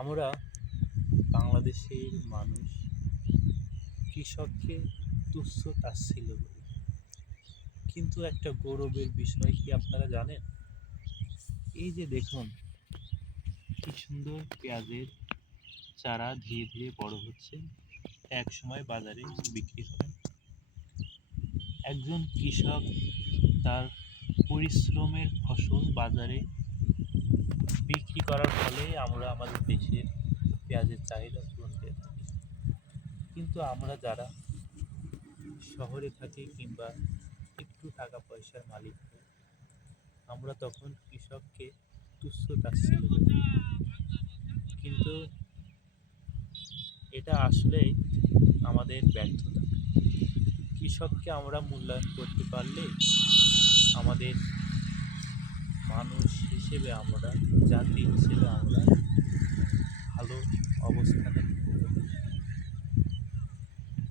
আমরা বাংলাদেশের মানুষ কৃষককে তুচ্ছ তাচ্ছিল্য করি, কিন্তু একটা গৌরবের বিষয় কি আপনারা জানেন? এই যে দেখুন, কি সুন্দর পেঁয়াজের চারা ধীরে ধীরে বড় হচ্ছে, এক সময় বাজারে বিক্রি হবে। একজন কৃষক তার পরিশ্রমের ফসল বাজারে বিক্রি করার ফলে আমরা আমাদের দেশের পেঁয়াজের চাহিদা পূরণ করে থাকি। কিন্তু আমরা যারা শহরে থাকি কিংবা একটু টাকা পয়সার মালিক হই, আমরা তখন কৃষককে তুচ্ছ তাচ্ছিল্য করি। কিন্তু এটা আসলে আমাদের ব্যর্থতা। কৃষককে আমরা মূল্যায়ন করতে পারলে আমাদের মানুষ হিসেবে আমরা, জাতি হিসেবে আমরা ভালো অবস্থানে